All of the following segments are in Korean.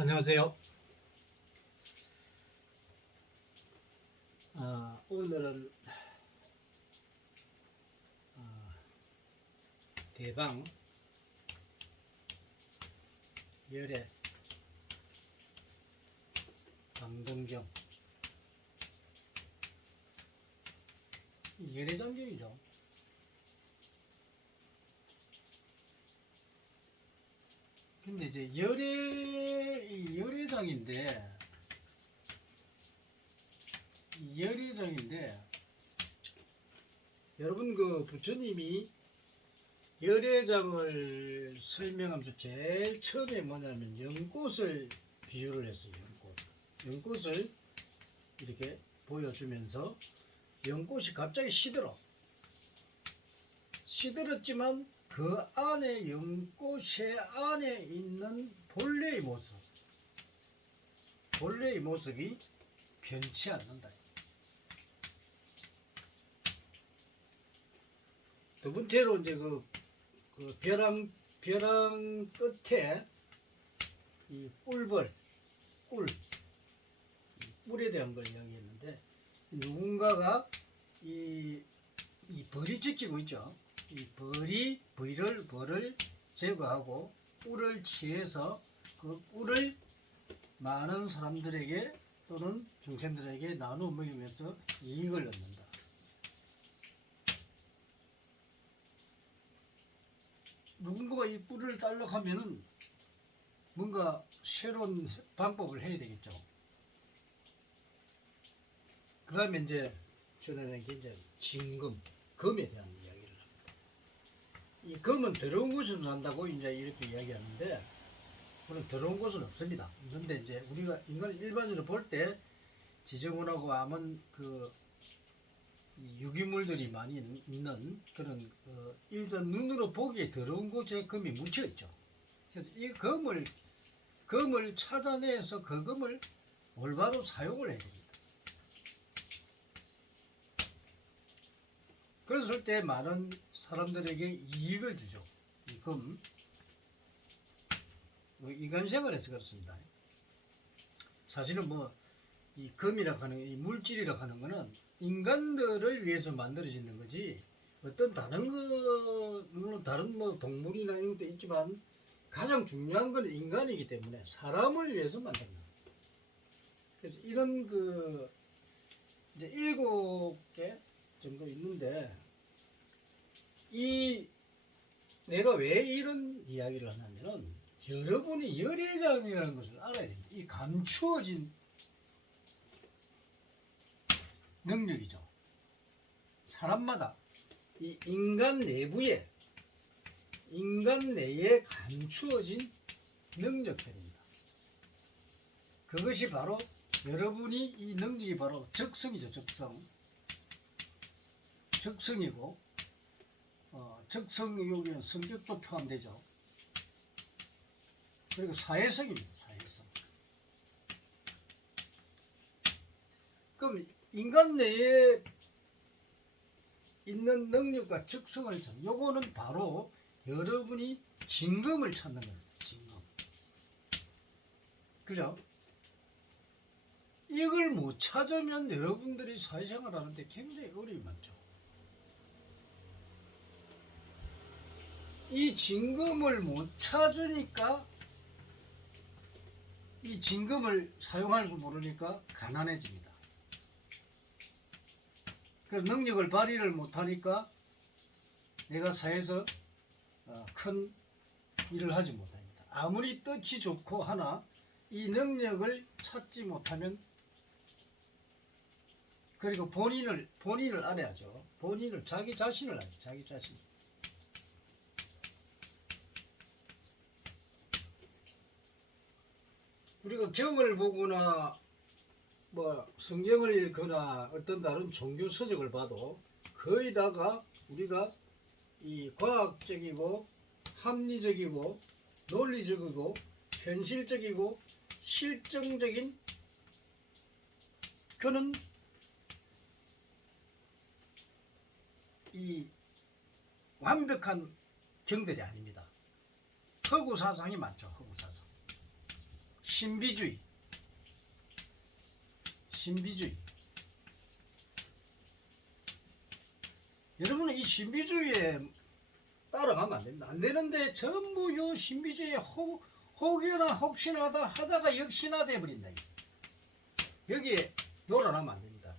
안녕하세요. 오늘은 대방 열애 방등경 열애장경이죠. 근데 이제 열애장인데 여러분 그 부처님이 열애장을 설명하면서 제일 처음에 뭐냐면 연꽃을 비유를 했어요. 연꽃을 이렇게 보여주면서 연꽃이 갑자기 시들었지만 그 안에 연꽃의 안에 있는 본래의 모습이 변치 않는다. 두 번째로 이제 그 벼랑 끝에 이 꿀에 대한 걸 이야기했는데, 누군가가 이 벌이 지키고 있죠. 이 벌을 제거하고 꿀을 취해서 그 꿀을 많은 사람들에게 또는 중생들에게 나누어 먹이면서 이익을 얻는다. 누군가가 이 꿀을 딸려 하면은 뭔가 새로운 방법을 해야 되겠죠. 그 다음에 이제 저는 이제 금에 대한 이야기를 합니다. 이 금은 더러운 곳에서 난다고 이제 이렇게 이야기하는데, 그런 더러운 곳은 없습니다. 그런데 이제 우리가 인간을 일반적으로 볼 때 지저분하고 암은 그 유기물들이 많이 있는 그런 일단 눈으로 보기에 더러운 곳에 금이 묻혀 있죠. 그래서 이 금을 찾아내서 그 금을 올바로 사용을 해야 됩니다. 그랬을 때 많은 사람들에게 이익을 주죠. 이 금. 인간 생활에서 그렇습니다. 사실은 이 금이라고 하는, 이 물질이라고 하는 거는 인간들을 위해서 만들어지는 거지, 어떤 다른 물론 다른 동물이나 이런 것도 있지만 가장 중요한 건 인간이기 때문에 사람을 위해서 만든다. 그래서 이런 이제 7개 정도 있는데, 내가 왜 이런 이야기를 하냐면은, 여러분이 열애장이라는 것을 알아야 됩니다. 이 감추어진 능력이죠. 사람마다 이 인간 내에 감추어진 능력들입니다. 그것이 바로 여러분이 이 능력이 바로 적성이죠. 적성이고, 적성이 여기는 성격도 포함되죠. 그리고 사회성입니다. 사회성. 그럼 인간 내에 있는 능력과 적성을 찾는, 요거는 바로 여러분이 진금을 찾는 겁니다. 진금. 그죠? 이걸 못 찾으면 여러분들이 사회생활 하는데 굉장히 어려움이 많죠. 이 진금을 못 찾으니까, 이 진금을 사용할 줄 모르니까 가난해집니다. 그래서 능력을 발휘를 못하니까 내가 사회에서 큰 일을 하지 못합니다. 아무리 뜻이 좋고 하나 이 능력을 찾지 못하면, 그리고 본인을 알아야죠. 자기 자신을 알아야죠. 자기 자신. 우리가 경을 보거나 성경을 읽거나 어떤 다른 종교 서적을 봐도 거의 다가 우리가 이 과학적이고 합리적이고 논리적이고 현실적이고 실정적인 그런 이 완벽한 경들이 아닙니다. 허구 사상이 많죠. 허구 사상. 신비주의. 여러분은 이 신비주의에 따라가면 안 됩니다. 안 되는데 전부 요 신비주의에 혹여나 혹시나 하다가 역시나 돼버린다. 여기에 놀아나면 안 됩니다.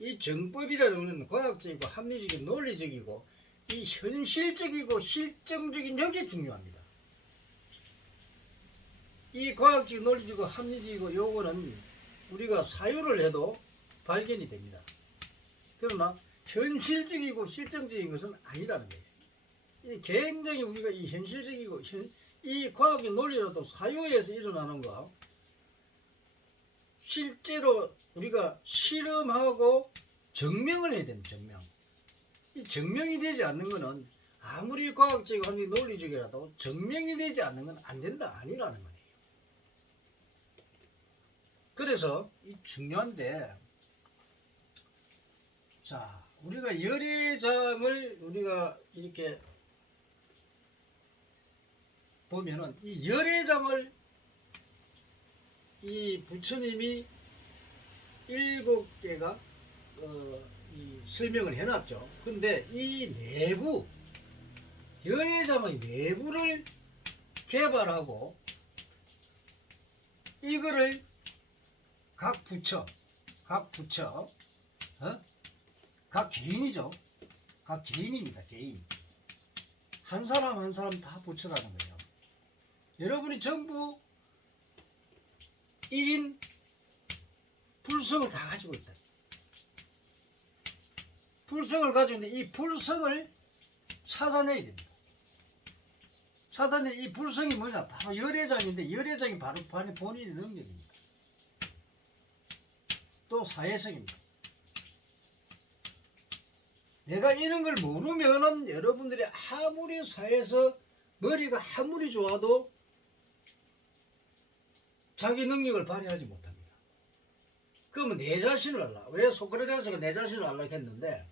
이 정법이라는 것은 과학적이고 합리적이고 논리적이고 이 현실적이고 실정적인 여기 중요합니다. 이 과학적, 논리적이고 합리적이고 요거는 우리가 사유를 해도 발견이 됩니다. 그러나 현실적이고 실정적인 것은 아니라는 거예요. 이 굉장히 우리가 이 현실적이고 이 과학의 논리로도 사유에서 일어나는 거 실제로 우리가 실험하고 증명을 해야 됩니다. 이 증명이 되지 않는 것은 아무리 과학적이고 아무리 논리적이라도 증명이 되지 않는 건 안 된다 아니라는 거예요. 그래서 이 중요한데, 자 우리가 열애장을 우리가 이렇게 보면은 이 열애장을 이 부처님이 7개가 이 설명을 해놨죠. 근데 이 내부 열애장의 내부를 개발하고 이거를 각 부처 각 개인이죠. 각 개인입니다. 개인 한 사람 한 사람 다 부처라는 거예요. 여러분이 전부 1인 불성을 다 가지고 있다. 불성을 가지고 있는데 이 불성을 찾아내야 됩니다. 찾아내 이 불성이 뭐냐? 바로 열애장인데 열애장이 바로 본인의 능력입니다. 또 사회성입니다. 내가 이런 걸 모르면은 여러분들이 아무리 사회에서 머리가 아무리 좋아도 자기 능력을 발휘하지 못합니다. 그러면 내 자신을 알라. 왜 소크라테스가 내 자신을 알라 했는데,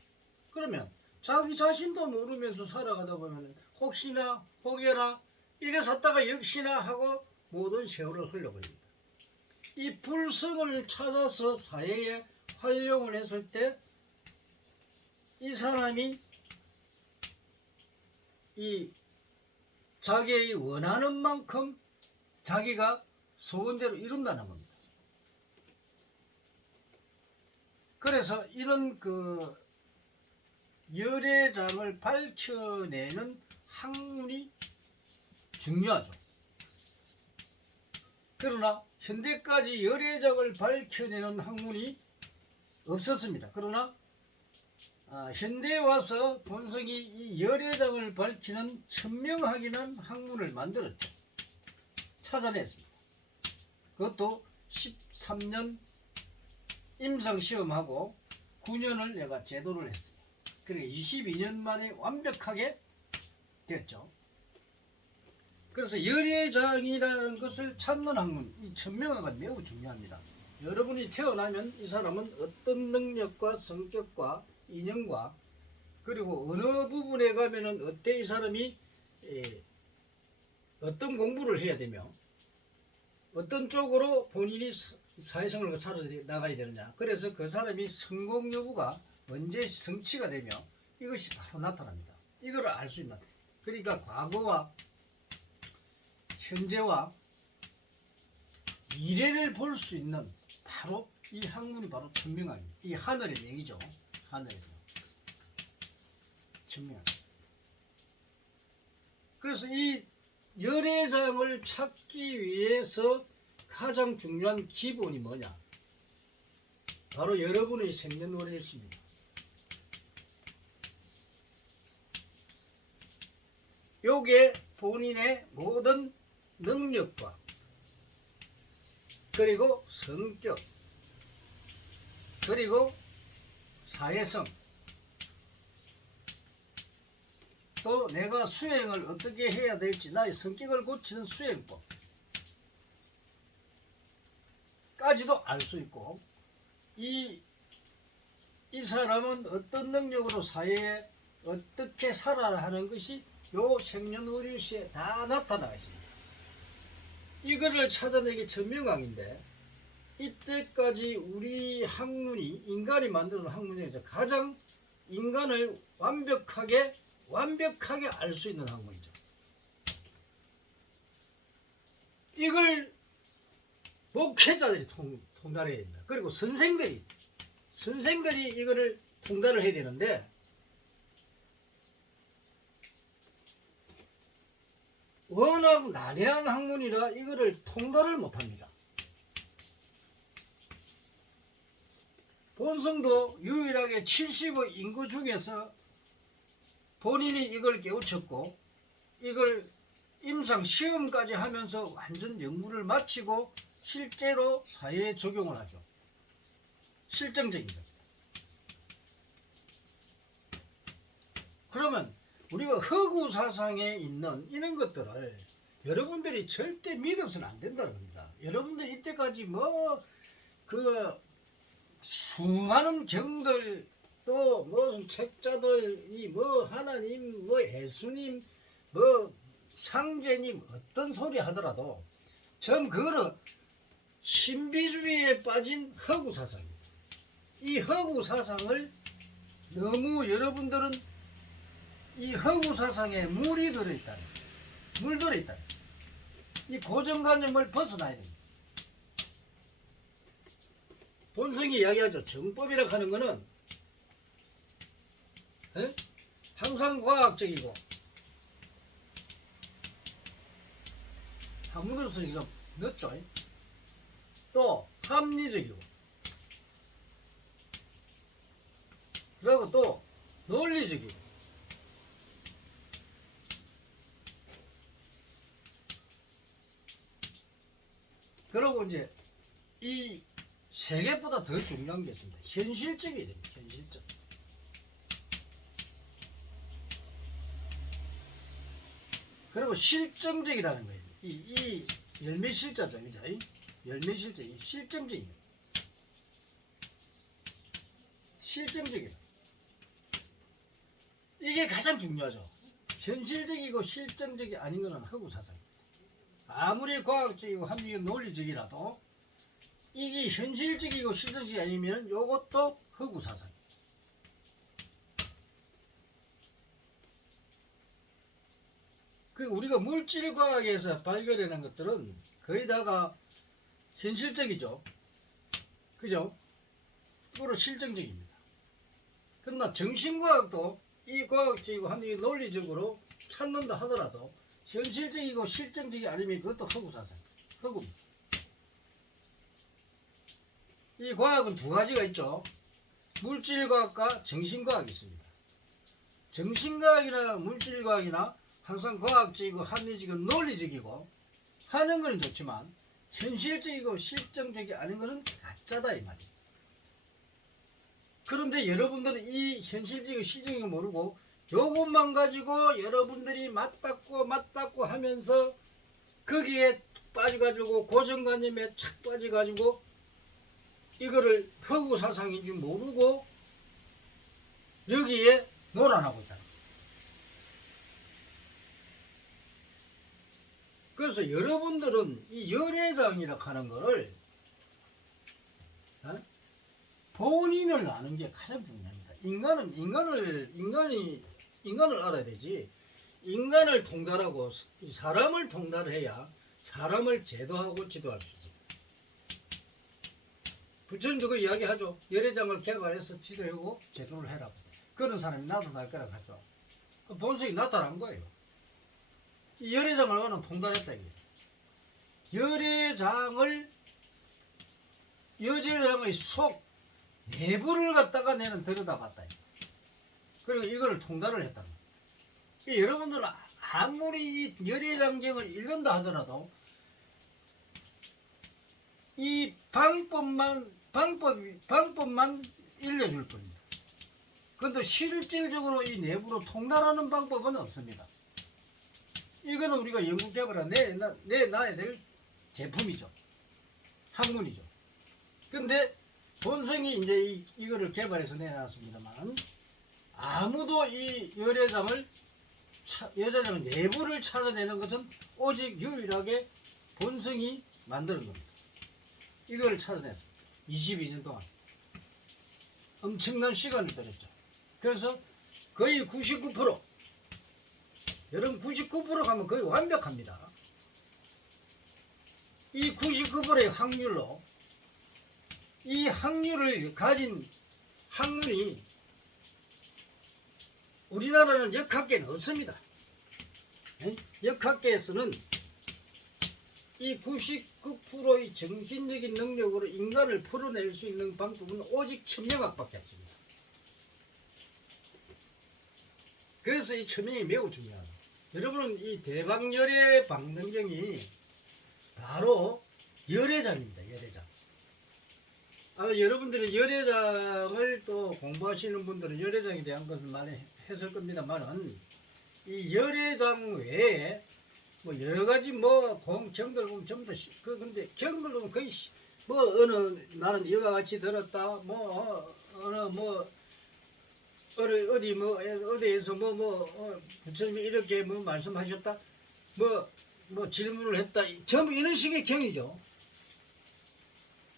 그러면 자기 자신도 모르면서 살아가다 보면 혹시나 혹여나 이래 샀다가 역시나 하고 모든 세월을 흘려버립니다. 이 불성을 찾아서 사회에 활용을 했을 때 이 사람이 이 자기의 원하는 만큼 자기가 소원대로 이룬다는 겁니다. 그래서 이런 그 열애장을 밝혀내는 학문이 중요하죠. 그러나 현대까지 열애장을 밝혀내는 학문이 없었습니다. 그러나 현대에 와서 본성이 이 열애장을 밝히는 천명학이라는 학문을 만들었죠. 찾아냈습니다. 그것도 13년 임상시험하고 9년을 내가 제도를 했습니다. 그러니까 22년 만에 완벽하게 됐죠. 그래서 열애장이라는 것을 찾는 학문, 이 천명학은 매우 중요합니다. 여러분이 태어나면 이 사람은 어떤 능력과 성격과 인연과 그리고 어느 부분에 가면은 어때 이 사람이 어떤 공부를 해야 되며 어떤 쪽으로 본인이 사회생활을 살아나가야 되느냐. 그래서 그 사람이 성공 여부가 언제 성취가 되며 이것이 바로 나타납니다. 이걸 알 수 있는, 그러니까 과거와 현재와 미래를 볼 수 있는 바로 이 학문이 바로 천명학입니다. 이 하늘의 명이죠. 하늘에서 천명학. 그래서 이 열애장을 찾기 위해서 가장 중요한 기본이 뭐냐? 바로 여러분의 생년월일입니다. 요게 본인의 모든 능력과 그리고 성격 그리고 사회성 또 내가 수행을 어떻게 해야 될지 나의 성격을 고치는 수행법 까지도 알 수 있고 이 사람은 어떤 능력으로 사회에 어떻게 살아야 하는 것이 요 생년월일시에 다 나타나 있습니다. 이거를 찾아내기 천명왕인데 이때까지 우리 학문이 인간이 만드는 학문 중에서 가장 인간을 완벽하게 알 수 있는 학문이죠. 이걸 목회자들이 통달해야 됩니다. 그리고 선생들이 이거를 통달을 해야 되는데 워낙 난해한 학문이라 이거를 통달을 못합니다. 본성도 유일하게 70의 인구 중에서 본인이 이걸 깨우쳤고 이걸 임상 시험까지 하면서 완전 연구를 마치고 실제로 사회에 적용을 하죠. 실증적인 겁니다. 그러면 우리가 허구 사상에 있는 이런 것들을 여러분들이 절대 믿어서는 안 된다는 겁니다. 여러분들 이때까지 그 수많은 경들 또 무슨 책자들 하나님 예수님 상제님 어떤 소리 하더라도 전 그거는 신비주의에 빠진 허구 사상입니다. 이 허구 사상을 너무 여러분들은 이 허구 사상에 물이 들어있다. 이 고정관념을 벗어나야 됩니다. 본성이 이야기하죠. 정법이라고 하는 거는 항상 과학적이고 학문으로서는 좀 늦죠. 또 합리적이고 그리고 또 논리적이고 그리고 이제 이 세 개보다 더 중요한 게 있습니다. 현실적이어야 됩니다. 현실적. 그리고 실정적이라는 거예요. 이 열매실자죠. 그죠? 열매실자, 실정적이에요. 실정적이에요. 이게 가장 중요하죠. 현실적이고 실정적이 아닌 것은 허구사상입니다. 아무리 과학적이고 합리적 논리적이라도 이게 현실적이고 실정적이 아니면 이것도 허구사상입니다. 그리고 우리가 물질과학에서 발견하는 것들은 거의 다가 현실적이죠. 그죠? 그리고 실정적입니다. 그러나 정신과학도 이 과학적이고 합리적 논리적으로 찾는다 하더라도 현실적이고 실정적이 아니면 그것도 허구사상입니다. 허구입니다. 이 과학은 두 가지가 있죠. 물질과학과 정신과학이 있습니다. 정신과학이나 물질과학이나 항상 과학적이고 합리적이고 논리적이고 하는 것은 좋지만 현실적이고 실정적이 아닌 것은 가짜다 이 말이에요. 그런데 여러분들은 이 현실적이고 실정적인 거 모르고 요것만 가지고 여러분들이 맞받고 하면서 거기에 빠져가지고 고정관념에 착 빠져가지고 이거를 허구사상인 줄 모르고 여기에 놀아나고 있다. 그래서 여러분들은 이 열애장이라고 하는 거를 본인을 아는 게 가장 중요합니다. 인간을 알아야 되지. 인간을 통달하고 사람을 통달해야 사람을 제도하고 지도할 수 있습니다. 부처님도 그 이야기하죠. 열애장을 개발해서 지도하고 제도를 해라고. 그런 사람이 나타날 거라고 하죠. 그 본성이 나타난 거예요. 이 열애장을 얼마나 통달했다 이게. 열애장의 속 내부를 갖다가 내는 들여다봤다. 그리고 이거를 통달을 했다. 여러분들은 아무리 이 열애장경을 읽는다 하더라도 이 방법만 일려줄 뿐입니다. 그런데 실질적으로 이 내부로 통달하는 방법은 없습니다. 이거는 우리가 연구 개발한 내놔야 될 제품이죠. 학문이죠. 근데 본성이 이제 이거를 개발해서 내놨습니다만 아무도 이 열애장을 내부를 찾아내는 것은 오직 유일하게 본성이 만드는 겁니다. 이걸 찾아내서 22년 동안 엄청난 시간을 들였죠. 그래서 거의 99%, 여러분 99% 가면 거의 완벽합니다. 이 99%의 확률로 이 확률을 가진 학문이 우리나라는 역학계는 없습니다. 역학계에서는 이 99%의 정신적인 능력으로 인간을 풀어낼 수 있는 방법은 오직 천명학밖에 없습니다. 그래서 이 천명이 매우 중요하다. 여러분은 이 대방열의 방등경이 바로 열애장입니다. 열애장. 여러분들이 열애장을 또 공부하시는 분들은 열애장에 대한 것을 많이 했을 겁니다만은 이 열애장 외에 뭐 여러 가지 뭐 경들 보면 전부 다 근데 경들 보면 거의 뭐 어느 나는 이와 같이 들었다 뭐 어느 뭐 어디 뭐 어디에서 부처님이 이렇게 뭐 말씀하셨다 뭐 질문을 했다 전부 이런 식의 경이죠.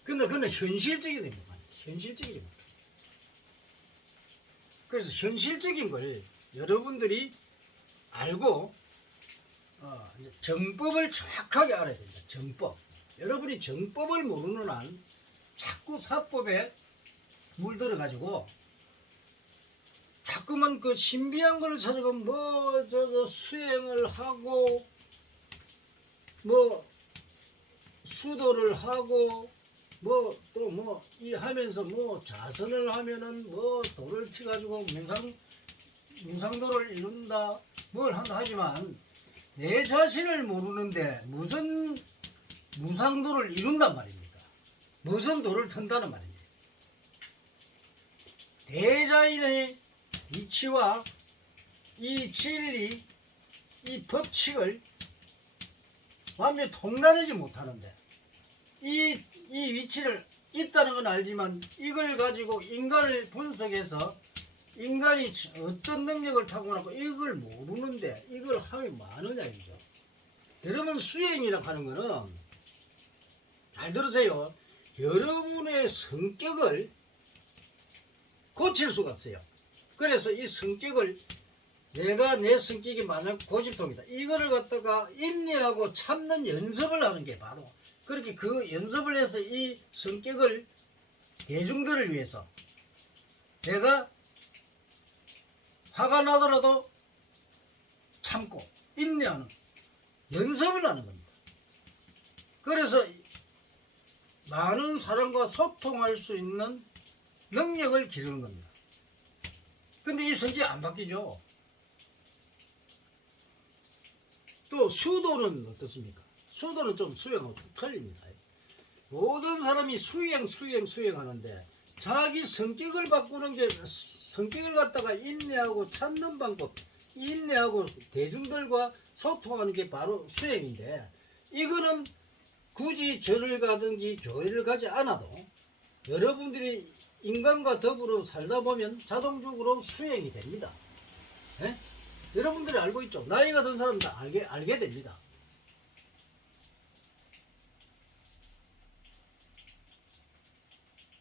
근데 그건 현실적이 됩니다. 현실적이 됩니다. 그래서 현실적인 걸 여러분들이 알고 이제 정법을 정확하게 알아야 됩니다. 정법. 여러분이 정법을 모르는 한 자꾸 사법에 물들어가지고 자꾸만 그 신비한 걸 찾아가 수행을 하고 수도를 하고 이 하면서 자선을 하면은 돌을 치가지고 무상도를 이룬다 뭘 한다 하지만 내 자신을 모르는데 무슨 무상도를 이룬단 말입니까? 무슨 도를 턴다는 말입니다. 대자인의 이치와 이 진리, 이 법칙을 완전히 통달하지 못하는데 이 위치를 있다는 건 알지만 이걸 가지고 인간을 분석해서 인간이 어떤 능력을 타고나고 이걸 모르는데 이걸 하면 많으냐 이죠. 여러분 수행이라고 하는 거는 잘 들으세요. 여러분의 성격을 고칠 수가 없어요. 그래서 이 성격을 내 성격이 만약 고집통이다. 이거를 갖다가 인내하고 참는 연습을 하는 게 바로 그렇게 그 연습을 해서 이 성격을 대중들을 위해서 내가 화가 나더라도 참고 인내하는 연습을 하는 겁니다. 그래서 많은 사람과 소통할 수 있는 능력을 기르는 겁니다. 근데 이 성격이 안 바뀌죠. 또 수도는 어떻습니까? 수도는 좀 수행하고 틀립니다. 모든 사람이 수행하는데 자기 성격을 바꾸는 게 성격을 갖다가 인내하고 찾는 방법, 인내하고 대중들과 소통하는 게 바로 수행인데 이거는 굳이 절을 가든지 교회를 가지 않아도 여러분들이 인간과 더불어 살다 보면 자동적으로 수행이 됩니다. 네? 여러분들이 알고 있죠? 나이가 든 사람들 알게 됩니다.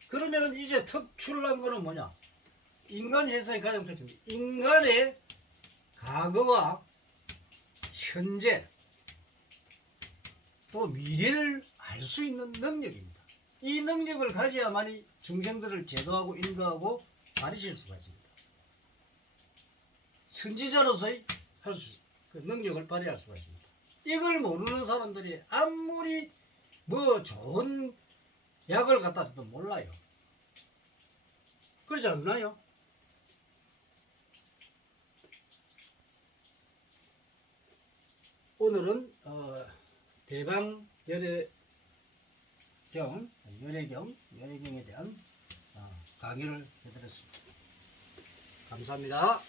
그러면은 이제 특출난 거는 뭐냐? 인간 세상의 가장 특징은 인간의 과거와 현재 또 미래를 알 수 있는 능력입니다. 이 능력을 가져야만이 중생들을 제도하고 인도하고 가르칠 수가 있습니다. 선지자로서의 그 능력을 발휘할 수가 있습니다. 이걸 모르는 사람들이 아무리 좋은 약을 갖다 줘도 몰라요. 그렇지 않나요? 오늘은 대방 열애경에 대한 강의를 해드렸습니다. 감사합니다.